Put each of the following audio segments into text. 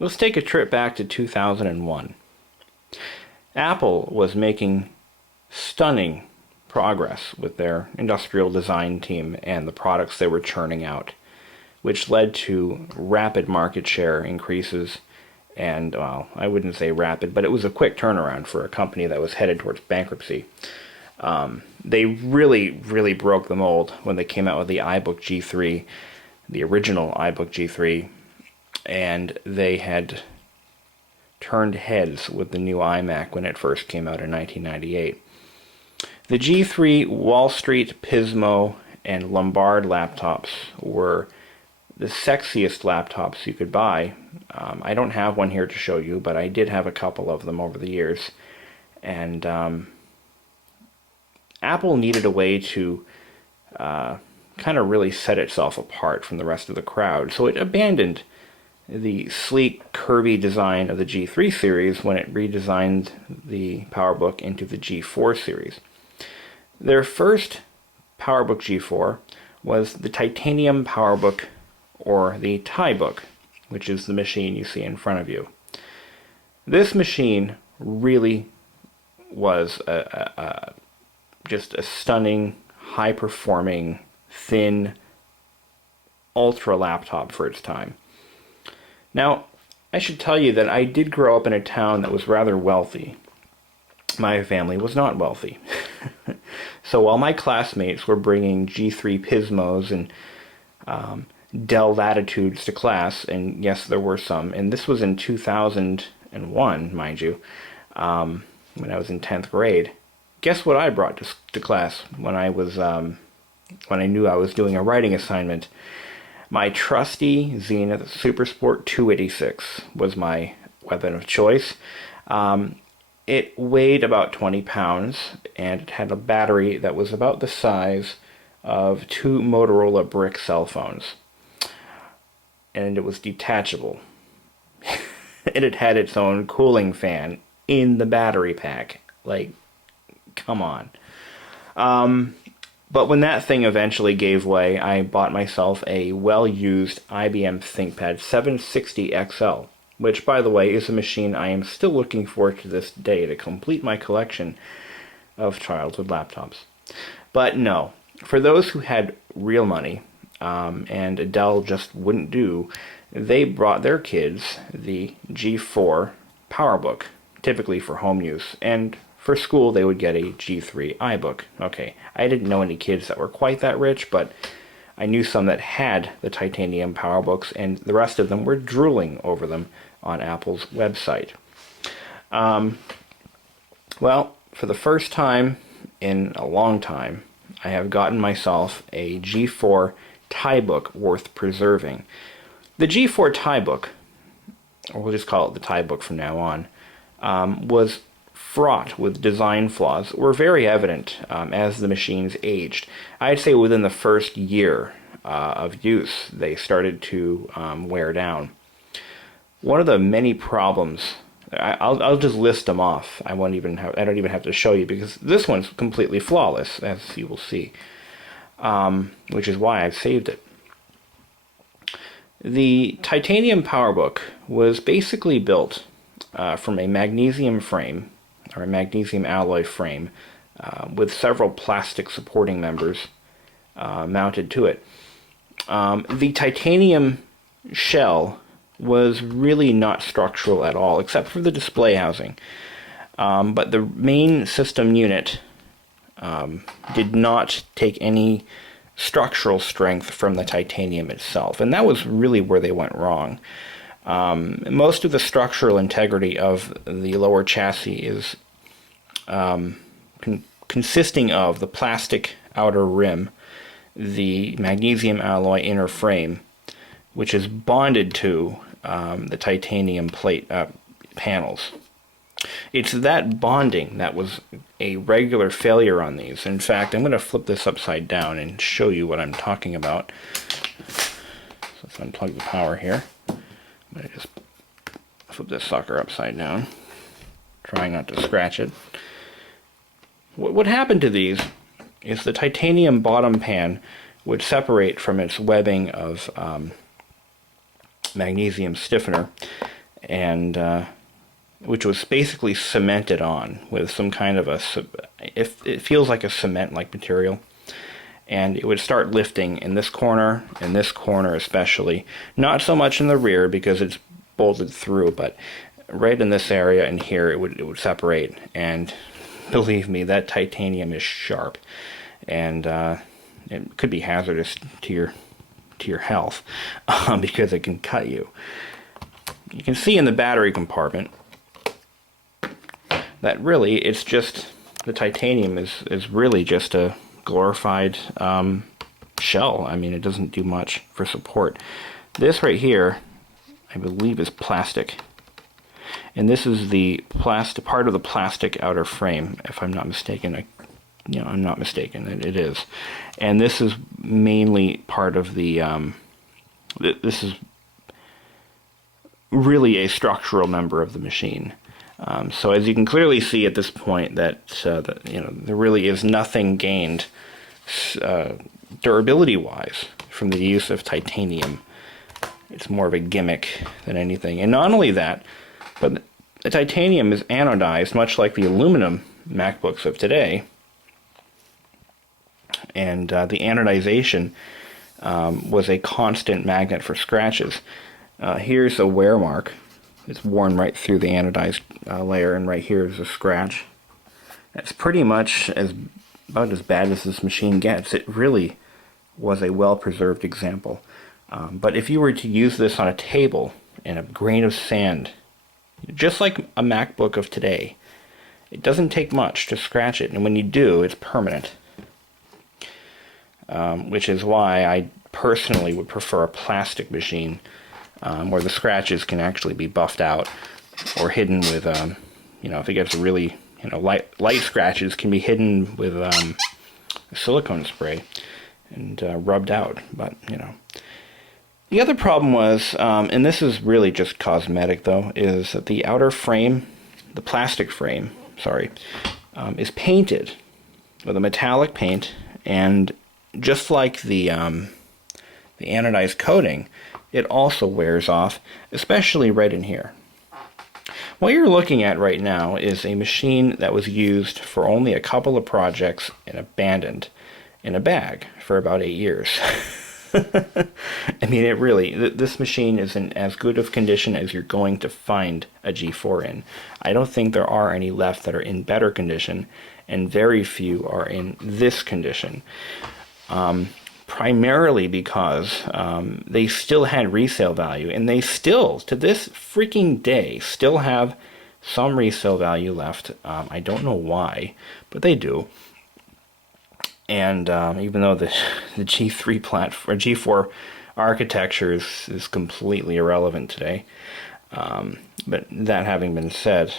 Let's take a trip back to 2001. Apple was making stunning progress with their industrial design team and the products they were churning out, which led to rapid market share increases. And, well, I wouldn't say rapid, but it was a quick turnaround for a company that was headed towards bankruptcy. They really broke the mold when they came out with the iBook G3, the original iBook G3, and they had turned heads with the new iMac when it first came out in 1998. The G3, Wall Street, Pismo, and Lombard laptops were the sexiest laptops you could buy. I don't have one here to show you, but I did have a couple of them over the years. And Apple needed a way to kind of really set itself apart from the rest of the crowd. So it abandoned the sleek, curvy design of the G3 series when it redesigned the PowerBook into the G4 series. Their first PowerBook G4 was the titanium PowerBook, or the TiBook, which is the machine you see in front of you. This machine really was just a stunning, high-performing, thin, ultra laptop for its time. Now, I should tell you that I did grow up in a town that was rather wealthy. My family was not wealthy. So while my classmates were bringing G3 Pismos and Dell Latitudes to class, and yes, there were some, and this was in 2001, mind you, when I was in 10th grade. Guess what I brought to class when I knew I was doing a writing assignment? My trusty Zenith Supersport 286 was my weapon of choice. It weighed about 20 pounds, and it had a battery that was about the size of 2 Motorola brick cell phones. And it was detachable. And it had its own cooling fan in the battery pack. Like, come on. But when that thing eventually gave way, I bought myself a well-used IBM ThinkPad 760 XL, which, by the way, is a machine I am still looking for to this day to complete my collection of childhood laptops. But no, for those who had real money, and Dell just wouldn't do, they brought their kids the G4 PowerBook, typically for home use, and for school they would get a G3 iBook. Okay, I didn't know any kids that were quite that rich, but I knew some that had the titanium PowerBooks, and the rest of them were drooling over them on Apple's website. Well, for the first time in a long time, I have gotten myself a G4 TiBook worth preserving. The G4 TiBook, or we'll just call it the TiBook from now on, was fraught with design flaws that were very evident as the machines aged. I'd say within the first year of use, they started to wear down. One of the many problems, I'll just list them off. I don't even have to show you, because this one's completely flawless, as you will see, which is why I've saved it. The titanium PowerBook was basically built from a magnesium frame, or a magnesium alloy frame, with several plastic supporting members mounted to it. The titanium shell was really not structural at all, except for the display housing. But the main system unit did not take any structural strength from the titanium itself, and that was really where they went wrong. Most of the structural integrity of the lower chassis is consisting of the plastic outer rim, the magnesium alloy inner frame, which is bonded to the titanium plate panels. It's that bonding that was a regular failure on these. In fact, I'm going to flip this upside down and show you what I'm talking about. So let's unplug the power here. I'm going to just flip this sucker upside down, trying not to scratch it. What happened to these is the titanium bottom pan would separate from its webbing of magnesium stiffener, and which was basically cemented on with some kind of it feels like a cement-like material. And it would start lifting in this corner especially. Not so much in the rear because it's bolted through, but right in this area and here it would separate. And believe me, that titanium is sharp, and it could be hazardous to your health because it can cut you. You can see in the battery compartment that really it's just the titanium is really just a glorified shell. I mean, it doesn't do much for support. This right here, I believe, is plastic, and this is the part of the plastic outer frame, if I'm not mistaken. I'm not mistaken. It is, and this is mainly part of the. This is really a structural member of the machine. So as you can clearly see at this point that there really is nothing gained durability-wise from the use of titanium. It's more of a gimmick than anything. And not only that, but the titanium is anodized, much like the aluminum MacBooks of today. And the anodization was a constant magnet for scratches. Here's a wear mark. It's worn right through the anodized layer, and right here is a scratch. That's pretty much about as bad as this machine gets. It really was a well-preserved example. But if you were to use this on a table in a grain of sand, just like a MacBook of today, it doesn't take much to scratch it, and when you do, it's permanent. Which is why I personally would prefer a plastic machine where the scratches can actually be buffed out or hidden with, if it gets really, light scratches can be hidden with silicone spray and rubbed out. But, The other problem was, and this is really just cosmetic though, is that the outer frame, the plastic frame, is painted with a metallic paint, and just like the anodized coating, it also wears off, especially right in here. What you're looking at right now is a machine that was used for only a couple of projects and abandoned in a bag for about 8 years. I mean, this machine is in as good of condition as you're going to find a G4 in. I don't think there are any left that are in better condition, and very few are in this condition. Primarily because they still had resale value, and they still, to this freaking day, still have some resale value left. I don't know why, but they do. And even though the G3 platform, or G4 architecture is completely irrelevant today, but that having been said,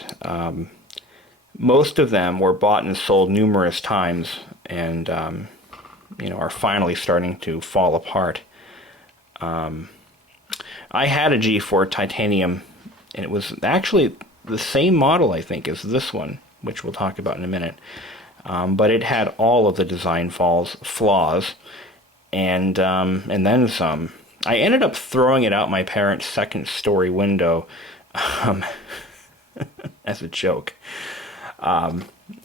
most of them were bought and sold numerous times, and are finally starting to fall apart. I had a G4 titanium, and it was actually the same model, I think, as this one, which we'll talk about in a minute. But it had all of the design flaws, and then some. I ended up throwing it out my parents' second-story window as a joke.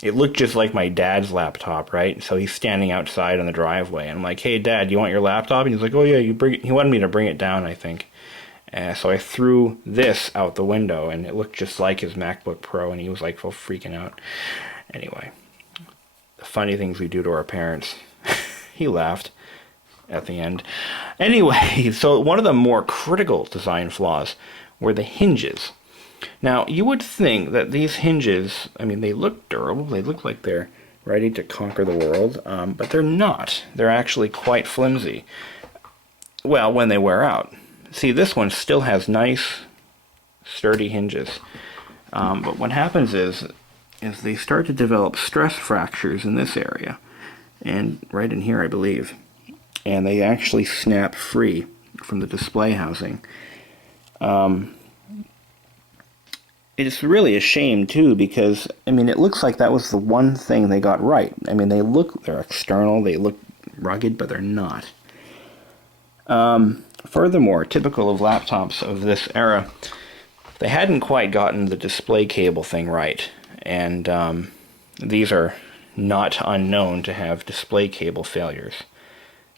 It looked just like my dad's laptop, right? So he's standing outside on the driveway, and I'm like, "Hey, Dad, you want your laptop?" And he's like, "Oh yeah, you bring it." He wanted me to bring it down, I think. So I threw this out the window, and it looked just like his MacBook Pro, and he was like, freaking out. Anyway, the funny things we do to our parents. He laughed at the end. Anyway, so one of the more critical design flaws were the hinges. Now, you would think that these hinges, they look durable, they look like they're ready to conquer the world, but they're not. They're actually quite flimsy. Well, when they wear out. See, this one still has nice, sturdy hinges. But what happens is they start to develop stress fractures in this area, and right in here, I believe. And they actually snap free from the display housing. It's really a shame, too, because, it looks like that was the one thing they got right. They're external, they look rugged, but they're not. Furthermore, typical of laptops of this era, they hadn't quite gotten the display cable thing right, and these are not unknown to have display cable failures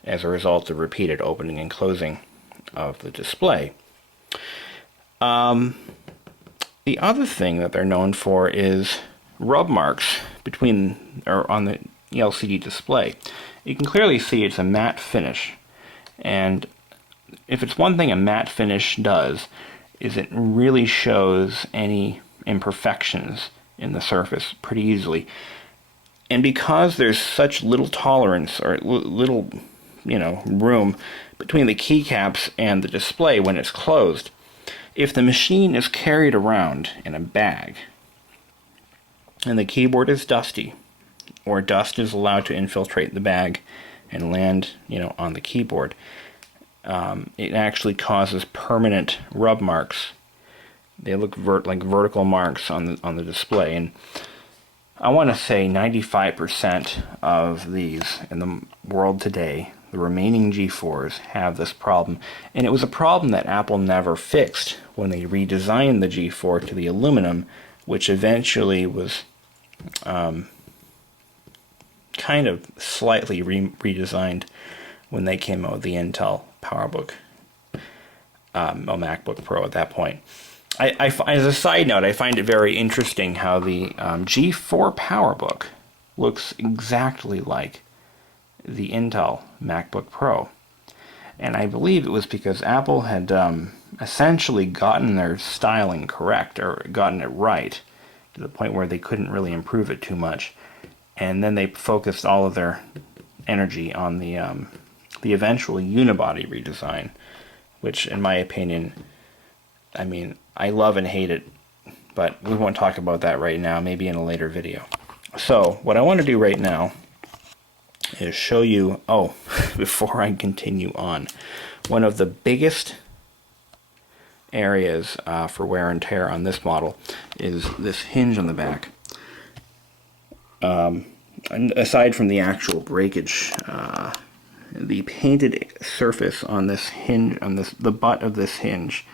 as a result of repeated opening and closing of the display. The other thing that they're known for is rub marks between or on the LCD display. You can clearly see it's a matte finish, and if it's one thing a matte finish does, is it really shows any imperfections in the surface pretty easily. And because there's such little tolerance or little, room between the keycaps and the display when it's closed, if the machine is carried around in a bag and the keyboard is dusty, or dust is allowed to infiltrate the bag and land, on the keyboard, it actually causes permanent rub marks. They look like vertical marks on the display, and I want to say 95% of these in the world today, the remaining G4s, have this problem. And it was a problem that Apple never fixed when they redesigned the G4 to the aluminum, which eventually was kind of slightly redesigned when they came out with the Intel PowerBook, MacBook Pro at that point. As a side note, I find it very interesting how the G4 PowerBook looks exactly like the Intel MacBook Pro. And I believe it was because Apple had essentially gotten their styling correct, or gotten it right, to the point where they couldn't really improve it too much. And then they focused all of their energy on the eventual unibody redesign, which, in my opinion, I love and hate it, but we won't talk about that right now, maybe in a later video. So, what I want to do right now is show you, before I continue on, one of the biggest areas for wear and tear on this model is this hinge on the back. And aside from the actual breakage, the painted surface on this hinge, on the butt of this hinge,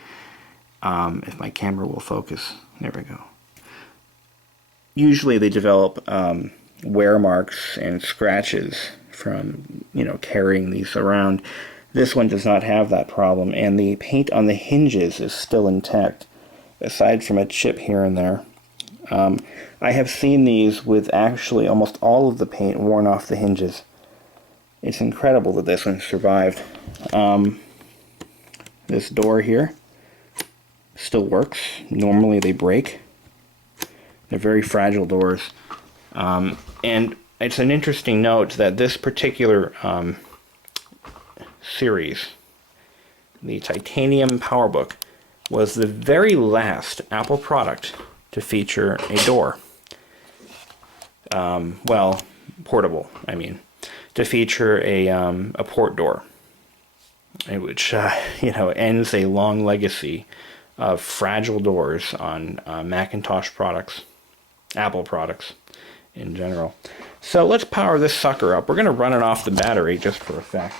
if my camera will focus, there we go. Usually they develop wear marks and scratches from, carrying these around. This one does not have that problem, and the paint on the hinges is still intact, aside from a chip here and there. I have seen these with actually almost all of the paint worn off the hinges. It's incredible that this one survived. This door here still works. Normally they break. They're very fragile doors. And it's an interesting note that this particular series, the titanium PowerBook, was the very last Apple product to feature a door. Portable, to feature a port door, which ends a long legacy of fragile doors on Macintosh products, Apple products in general. So let's power this sucker up. We're going to run it off the battery just for effect.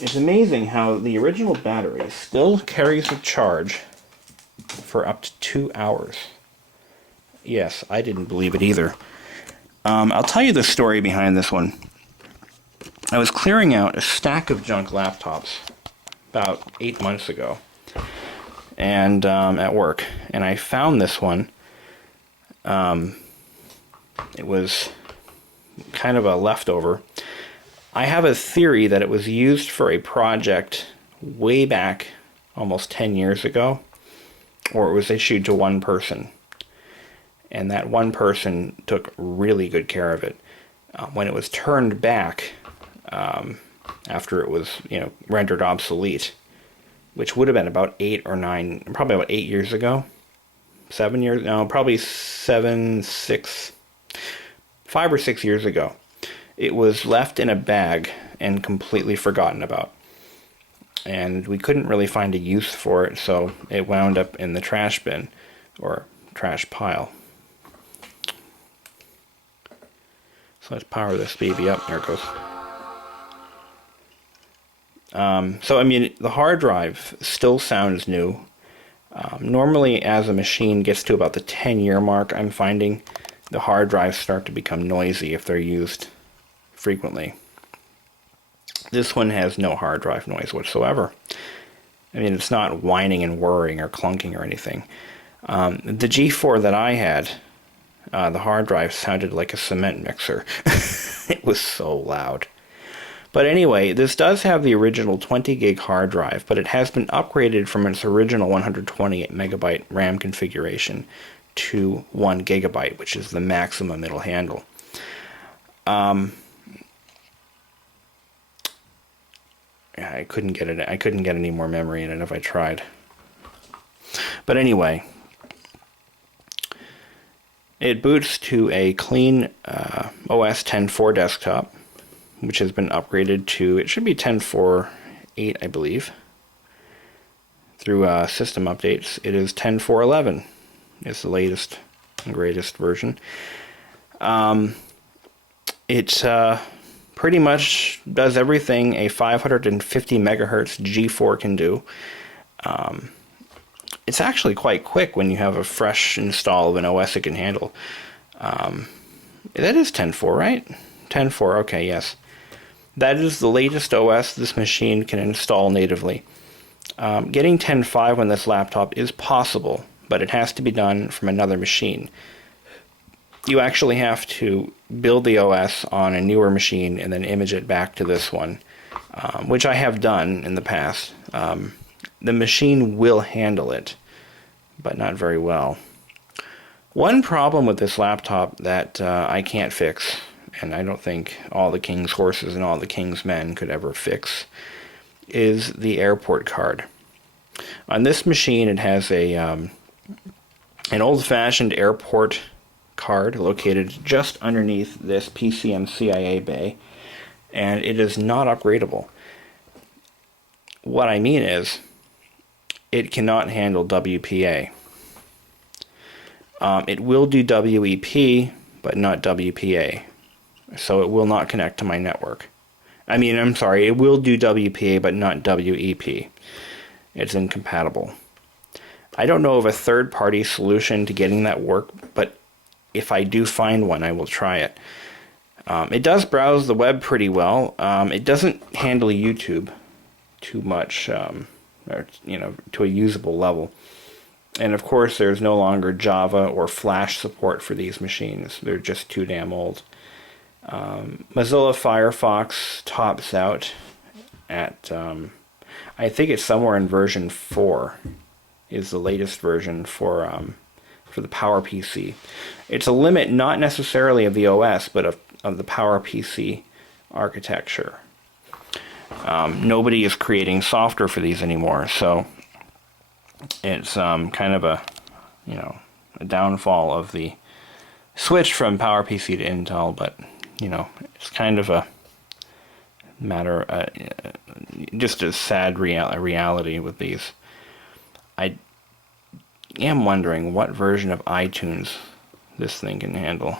It's amazing how the original battery still carries a charge for up to 2 hours. Yes, I didn't believe it either. I'll tell you the story behind this one. I was clearing out a stack of junk laptops about 8 months ago, and at work, and I found this one. It was kind of a leftover. I have a theory that it was used for a project way back almost 10 years ago, or it was issued to one person, and that one person took really good care of it. When it was turned back after it was rendered obsolete, which would have been about 8 or 9, probably about 8 years ago, 7 years, no, probably 5 or 6 years ago, it was left in a bag and completely forgotten about. And we couldn't really find a use for it, so it wound up in the trash bin, or trash pile. So let's power this baby up. There it goes. The hard drive still sounds new. Normally, as a machine gets to about the 10-year mark, I'm finding the hard drives start to become noisy if they're used frequently. This one has no hard drive noise whatsoever. I mean, it's not whining and whirring or clunking or anything. The G4 that I had, the hard drive sounded like a cement mixer. It was so loud. But anyway, this does have the original 20 gig hard drive, but it has been upgraded from its original 128 megabyte RAM configuration to 1 gigabyte, which is the maximum it'll handle. I couldn't get it. I couldn't get any more memory in it if I tried. But anyway, it boots to a clean OS 10.4 desktop, which has been upgraded to, it should be 10.4.8, I believe, through system updates. It is 10.4.11. It's the latest and greatest version. It pretty much does everything a 550 megahertz G4 can do. It's actually quite quick when you have a fresh install of an OS it can handle. That is 10.4, right? 10.4, okay, yes. That is the latest OS this machine can install natively. Getting 10.5 on this laptop is possible, but it has to be done from another machine. You actually have to build the OS on a newer machine and then image it back to this one, which I have done in the past. The machine will handle it, but not very well. One problem with this laptop that I can't fix, and I don't think all the king's horses and all the king's men could ever fix, is the airport card. On this machine, it has an old-fashioned airport card located just underneath this PCM CIA bay, and it is not upgradable. What I mean is, it cannot handle WPA. It will do WEP, but not WPA. So it will not connect to my network. I'm sorry, it will do WPA, but not WEP. It's incompatible. I don't know of a third-party solution to getting that work, but if I do find one, I will try it. It does browse the web pretty well. It doesn't handle YouTube too much, or, to a usable level. And of course, there's no longer Java or Flash support for these machines. They're just too damn old. Mozilla Firefox tops out at, I think it's somewhere in version 4 is the latest version for the PowerPC. It's a limit not necessarily of the OS, but of the PowerPC architecture. Nobody is creating software for these anymore, so it's kind of a downfall of the switch from PowerPC to Intel, but it's kind of a matter, just a sad reality with these. I am wondering what version of iTunes this thing can handle.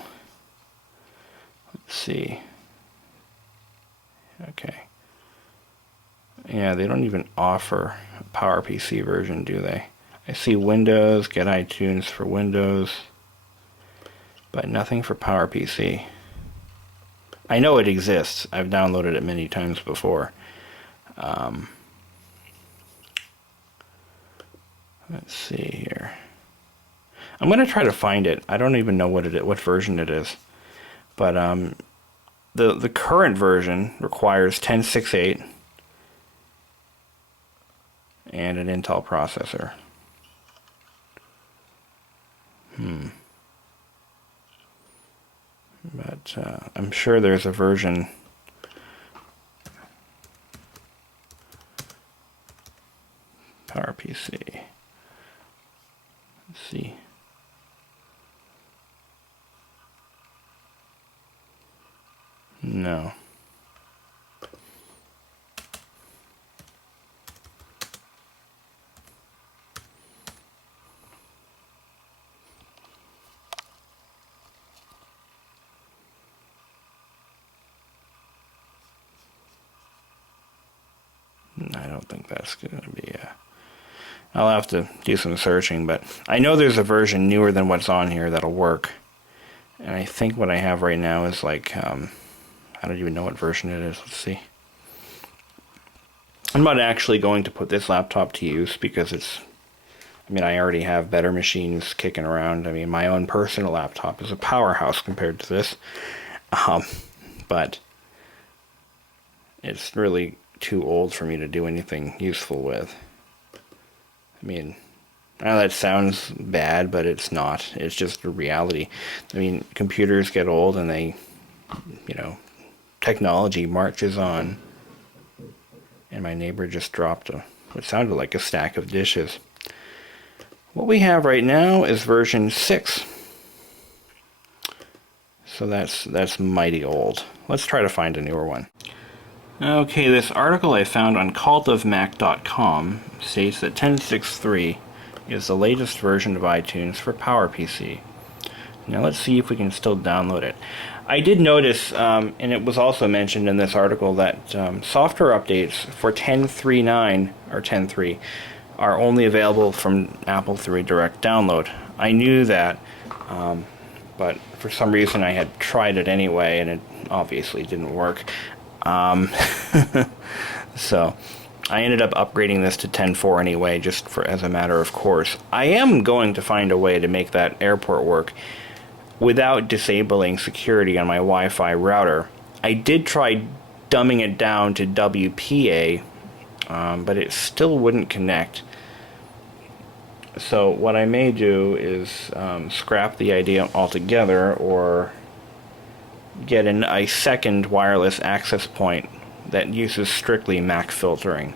Let's see. Okay. Yeah, they don't even offer a PowerPC version, do they? I see Windows, get iTunes for Windows, but nothing for PowerPC. I know it exists. I've downloaded it many times before. Let's see here. I'm going to try to find it. I don't even know what version it is. But the current version requires 10.6.8 and an Intel processor. But I'm sure there's a version. PowerPC. Let's see. No. I don't think that's going to be I'll have to do some searching, but I know there's a version newer than what's on here that'll work. And I think what I have right now is like, I don't even know what version it is. Let's see. I'm not actually going to put this laptop to use because it's, I mean, I already have better machines kicking around. I mean, my own personal laptop is a powerhouse compared to this. But it's really too old for me to do anything useful with. I mean, I know that sounds bad, but it's not. It's just a reality. I mean, computers get old and they, you know, technology marches on. And my neighbor just dropped what sounded like a stack of dishes. What we have right now is version 6. So that's mighty old. Let's try to find a newer one. Okay, this article I found on cultofmac.com states that 10.6.3 is the latest version of iTunes for PowerPC. Now let's see if we can still download it. I did notice, and it was also mentioned in this article, that software updates for 10.3.9 or 10.3 are only available from Apple through a direct download. I knew that, but for some reason I had tried it anyway, and it obviously didn't work. So I ended up upgrading this to 10.4 anyway, just as a matter of course. I am going to find a way to make that airport work without disabling security on my Wi-Fi router. I did try dumbing it down to WPA, but it still wouldn't connect. So what I may do is scrap the idea altogether, or get a second wireless access point that uses strictly Mac filtering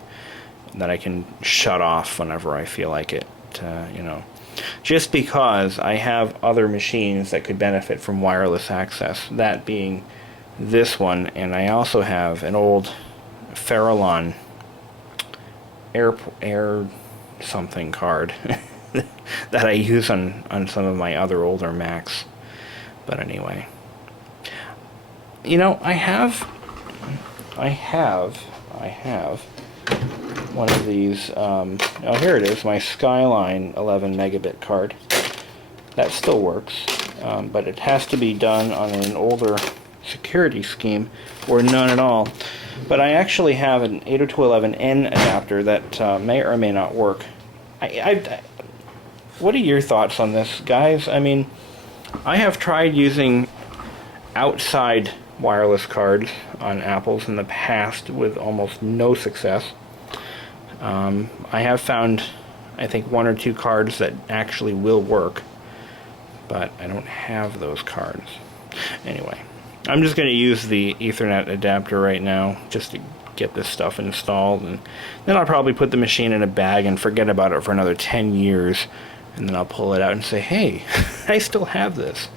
that I can shut off whenever I feel like it, you know. Just because I have other machines that could benefit from wireless access, that being this one, and I also have an old Farallon Air something card that I use on some of my other older Macs. But anyway, you know, I have one of these, oh, here it is, my Skyline 11 megabit card. That still works, but it has to be done on an older security scheme, or none at all. But I actually have an 802.11n adapter that may or may not work. What are your thoughts on this, guys? I mean, I have tried using outside wireless cards on Apples in the past with almost no success. I have found, I think, 1 or 2 cards that actually will work, but I don't have those cards. Anyway, I'm just going to use the Ethernet adapter right now just to get this stuff installed, and then I'll probably put the machine in a bag and forget about it for another 10 years, and then I'll pull it out and say, hey, I still have this.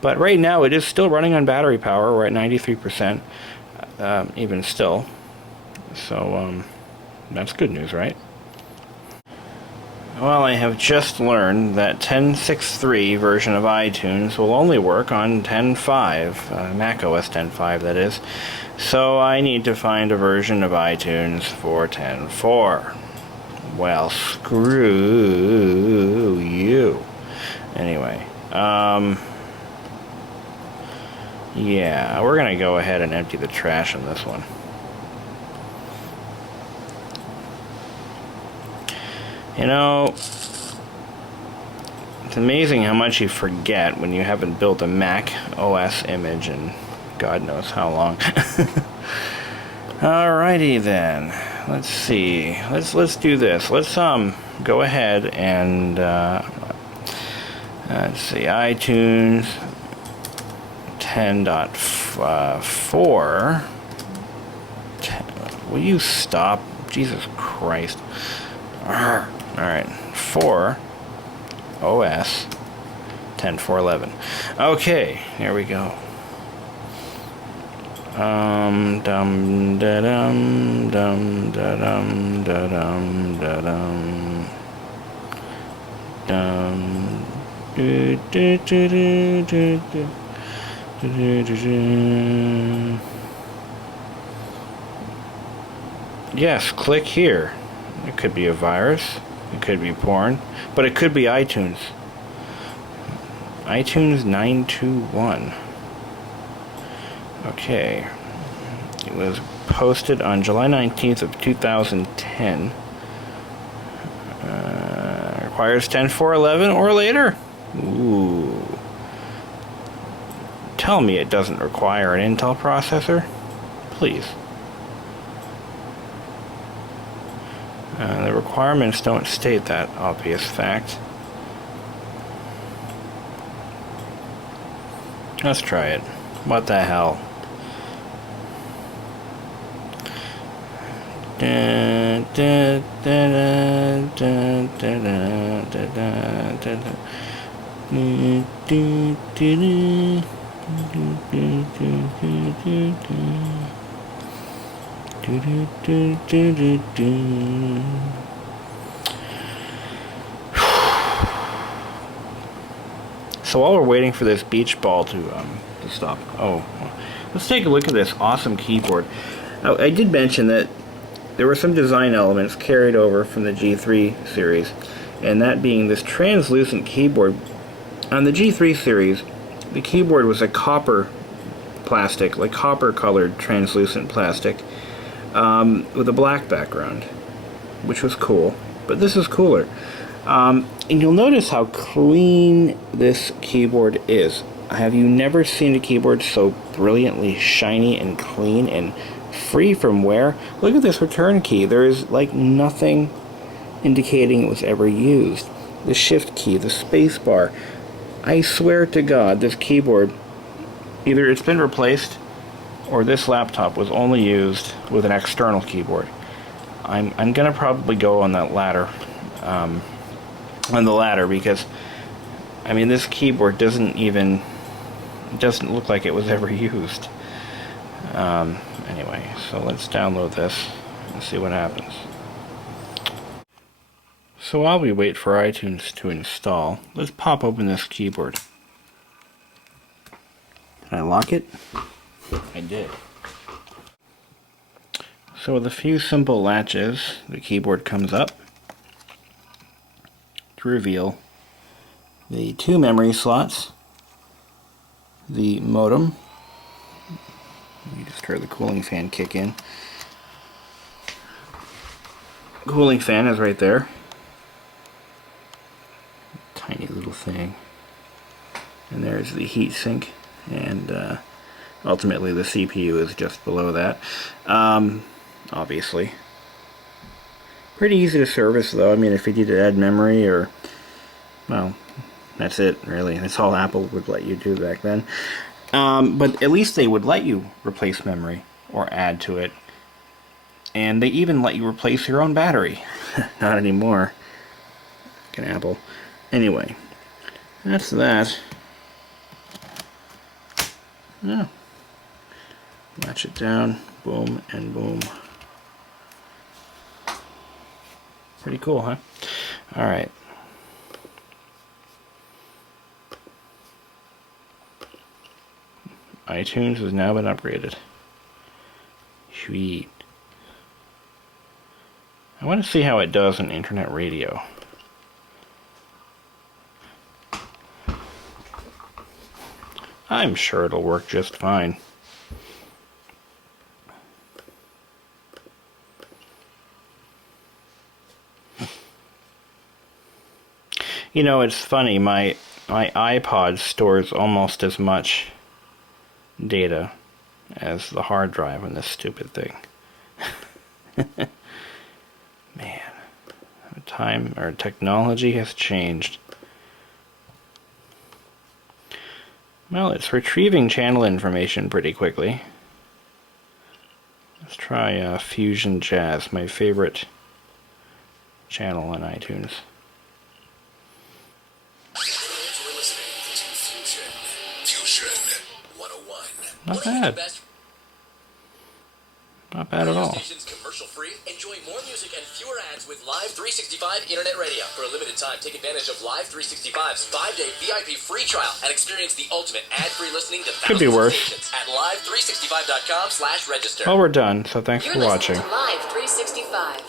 But right now it is still running on battery power. We're at 93%, even still. So that's good news, right? Well, I have just learned that 10.6.3 version of iTunes will only work on 10.5, Mac OS 10.5 that is. So I need to find a version of iTunes for 10.4. Well, screw you. Anyway, yeah, we're gonna go ahead and empty the trash on this one. You know, it's amazing how much you forget when you haven't built a Mac OS image in God knows how long. Alrighty then. Let's see. Let's do this. Let's go ahead and let's see, iTunes 10.4. Will you stop? Jesus Christ. Alright, 4 OS 10.4.11. Okay, here we go. Dum da dum dum da dum da dum da dum dum do do do do do do do do. Yes, click here. It could be a virus. It could be porn, but it could be iTunes. iTunes 921. Okay. It was posted on July 19th of 2010. Requires 10.4.11 or later. Ooh. Tell me it doesn't require an Intel processor. Please. The requirements don't state that obvious fact. Let's try it. What the hell? So while we're waiting for this beach ball to stop, let's take a look at this awesome keyboard. I did mention that there were some design elements carried over from the G3 series, and that being this translucent keyboard. On the G3 series, the keyboard was a copper plastic, like copper colored translucent plastic, with a black background, which was cool, but this is cooler. And you'll notice how clean this keyboard is. Have you never seen a keyboard so brilliantly shiny and clean and free from wear? Look at this return key. There is like nothing indicating it was ever used. The shift key, the space bar. I swear to God, this keyboard, either it's been replaced or this laptop was only used with an external keyboard. I'm gonna probably go on that latter. On the latter, because I mean this keyboard doesn't look like it was ever used. Anyway, so let's download this and see what happens. So while we wait for iTunes to install, let's pop open this keyboard. Did I lock it? I did. So with a few simple latches, the keyboard comes up to reveal the 2 memory slots, the modem. You just heard the cooling fan kick in. Cooling fan is right there. Tiny little thing. And there's the heat sink, and ultimately the CPU is just below that. Obviously. Pretty easy to service though. I mean, if you need to add memory or, well, that's it really. That's all Apple would let you do back then. But at least they would let you replace memory or add to it. And they even let you replace your own battery. Not anymore. Like an Apple. Anyway, that's that. Yeah. Latch it down. Boom and boom. Pretty cool, huh? Alright. iTunes has now been upgraded. Sweet. I want to see how it does on internet radio. I'm sure it'll work just fine. You know, it's funny, my iPod stores almost as much data as the hard drive on this stupid thing. Man, time or technology has changed. Well, it's retrieving channel information pretty quickly. Let's try Fusion Jazz, my favorite channel on iTunes. Not bad. Not bad at all. Commercial free. Enjoy more music and fewer ads with Live 365 Internet Radio. For a limited time, take advantage of Live 365's 5-day VIP free trial and experience the ultimate ad-free listening to Could be worse. stations at live365.com/register. Well, we're done, so thanks for watching. Live 365.